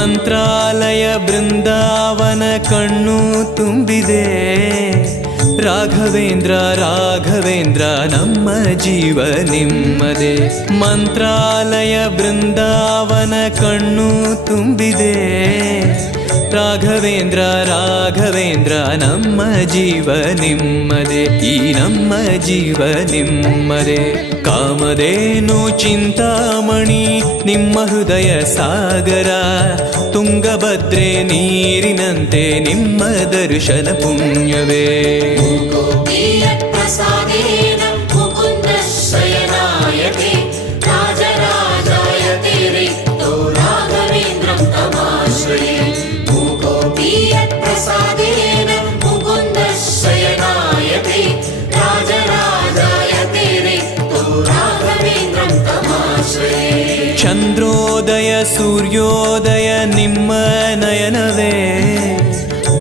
ಮಂತ್ರಾಲಯ ಬೃಂದಾವನ ಕಣ್ಣು ತುಂಬಿದೆ. ರಾಘವೇಂದ್ರ ರಾಘವೇಂದ್ರ ನಮ್ಮ ಜೀವ ನಿಮ್ಮದೇ. ಮಂತ್ರಾಲಯ ಬೃಂದಾವನ ಕಣ್ಣು ತುಂಬಿದೆ. ರಾಘವೇಂದ್ರ ರಾಘವೇಂದ್ರ ನಮ್ಮ ಜೀವ ನಿಮ್ಮದೇ. ಈ ನಮ್ಮ ಜೀವ ನಿಮ್ಮದೇ. ಕಾಮಧೇನು ಚಿಂತಾಮಣಿ ನಿಮ್ಮ ಹೃದಯ ಸಾಗರ. ತುಂಗಭದ್ರೆ ನೀರಿನಂತೆ ನಿಮ್ಮ ದರ್ಶನ ಪುಣ್ಯವೇ. ಚಂದ್ರೋದಯ ಸೂರ್ಯೋದಯ ನಿಮ್ಮ ನಯನವೇ.